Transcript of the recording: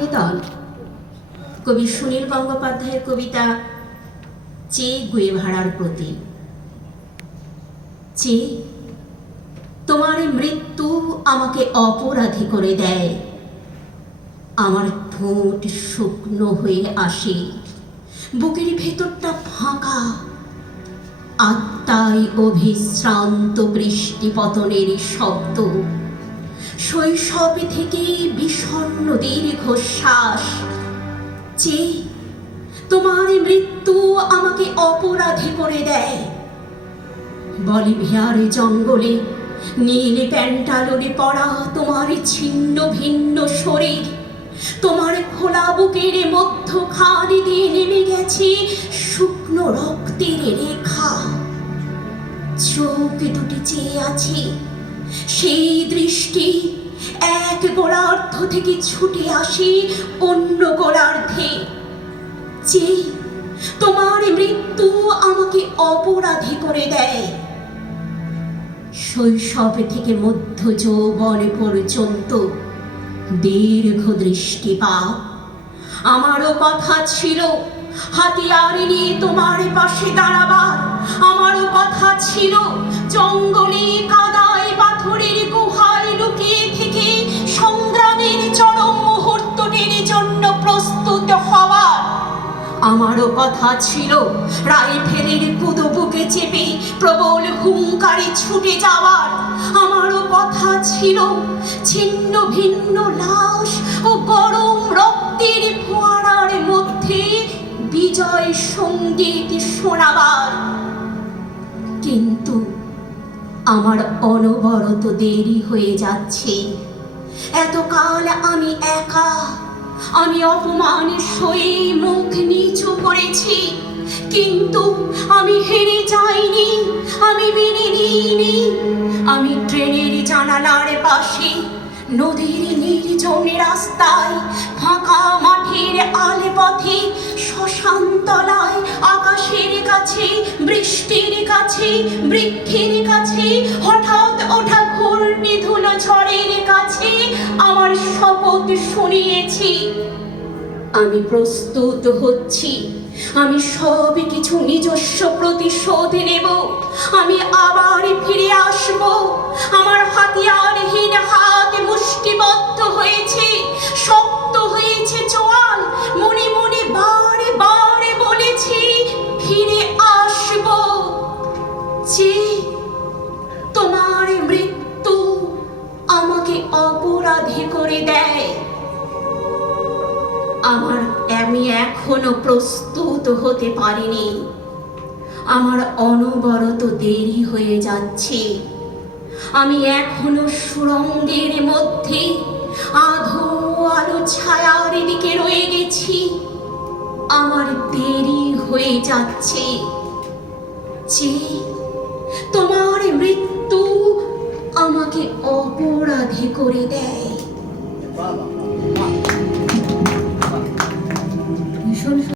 নিবেদন কবি সুনীল গঙ্গোপাধ্যায়ের কবিতা চে গুয়েভারার প্রতি। চে, তোমার মৃত্যু আমাকে অপরাধী করে দেয়। আমার ঠোঁট শুকনো হয়ে আসে, বুকের ভেতরটা ফাঁকা, আত্মায় অভিশ্রান্ত বৃষ্টি পতনের শব্দ, শৈশব থেকে বিষণ্ণ দীর্ঘশ্বাস। যে তোমার মৃত্যু আমাকে অপরাধী করে দেয়। বলিভিয়ার জঙ্গলে নীল প্যান্টালোনে পড়া তোমার ছিন্ন ভিন্ন শরীর, তোমার খোলা বুকের মধ্যখানে দিয়ে নেমে গেছে শুকনো রক্তের রেখা। চোখ দুটি চেয়ে আছে, সেই দৃষ্টি এক গোড়ার্ধ থেকে ছুটে আসে অন্য গোড়ার্ধে। যে তোমার মৃত্যু আমাকে অপরাধী করে দেয়। শৈশব থেকে মধ্য যৌবন পর্যন্ত দীর্ঘ দৃষ্টিপাত। আমারও কথা ছিল হাতিয়ার নিয়ে তোমার পাশে দাঁড়াবার। আমারও কথা ছিল জঙ্গলে কাদায় পাথরের গুহায় লুকিয়ে থেকে সংগ্রামের চরম মুহূর্তটির জন্য প্রস্তুত হওয়ার। আমারও কথা ছিল রাইফেলের কুদো বুকে চেপে প্রবল হুঙ্কারে ছুটে যাওয়ার। আমারও কথা ছিল ছিন্ন ভিন্ন লাশ ও গরম রক্তের ফোয়ারার মধ্যে বিজয় সঙ্গীত শোনাবার। কিন্তু আমার অনবরত দেরি হয়ে যাচ্ছে। এতকাল আমি একা, আমি অপমান সয়ে মুখ নিচু করেছি, কিন্তু আমি হেরে যাইনি, আমি মেনে নিইনি। আমি ট্রেনের জানালার পাশে, নদীর নির্জন রাস্তায়, ফাঁকা মাঠের আলে পথে, শ্মশান তলায়, আকাশের কাছে, বৃষ্টির কাছে, বৃক্ষের কাছে, হঠাৎ ওঠা ঘূর্ণি ধুলো ঝড়ের কাছে আমার শপথ শুনিয়েছি। আমি প্রস্তুত হচ্ছি, আমি সব কিছু নিজস্ব প্রতিশোধ নেব। আমি আবার ফিরে আসব। আমার হাতিয়ারহীন হাত মুষ্টিবদ্ধ হয়েছে, শক্ত হয়েছে চোয়াল। মনে মনে বারে বারে বলেছি ফিরে আসব। যে তোমার মৃত্যু আমাকে অপরাধী করে দেয়। আমি এখনো প্রস্তুত হতে পারিনি। আমার অনবরত দেরি হয়ে যাচ্ছে। আমি এখনো সুড়ঙ্গের মধ্যে আধো আলো ছায়ার দিকে রয়ে গেছি। আমার দেরি হয়ে যাচ্ছে। যে তোমার মৃত্যু আমাকে অপরাধী করে দেয়।